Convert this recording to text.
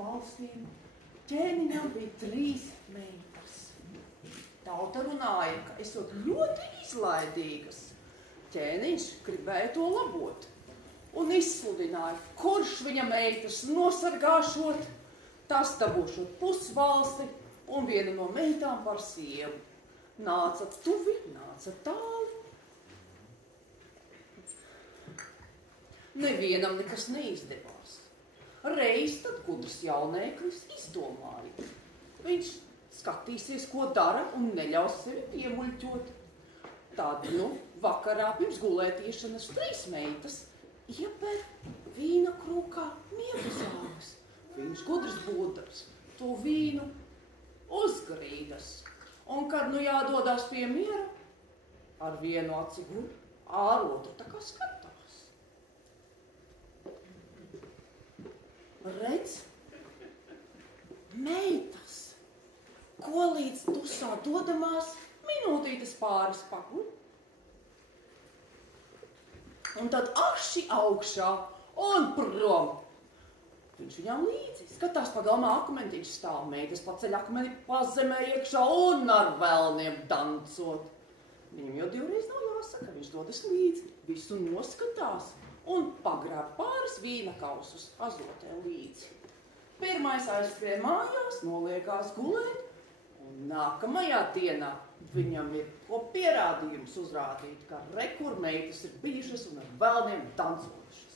valstīm. Ķēniņam bija 3 meitas. Tauta runāja, ka esot ļoti izlaidīgas. Ķēniņš gribēja to labot un izsludināja, kurš viņa meitas nosargāšot, tas dabūšot pusvalsti un viena no meitām par sievu. Nāca tuvi, nāca tālu. Nevienam nekas neizdevās. Reiz tad gudrs jaunēklis izdomāja. Viņš skatīsies, ko dara un neļaus sevi piemuļķot. Tad, vakarā pirms gulētiešanas 3 meitas ieper vīna krūkā miegu zāles. Viņš gudrs būdars to vīnu uzgrīdas. Un, kad jādodās pie miera, ar vienu aci guļ, ar otru tā kā skatās. Redz, meitas, ko līdz tusā dodamās minūtītes pāris paguļ. Un tad aši augšā un prom. Viņš viņām līdzi skatās pagalmā akmentiņš stāv. Meitas paceļ akmeni pazemē iekšā un ar velniem dancot. Viņam jau 2 reiz nav jāsaka, viņš dodas līdzi, visu noskatās un pagrāb pāris vīna kausus azotē līdzi. Pirmais aizskrien mājās, noliekās gulēt, un nākamajā dienā viņam ir ko pierādījums uzrādīt, ka rekur meitas ir bijušas un ar velniem dancojušas.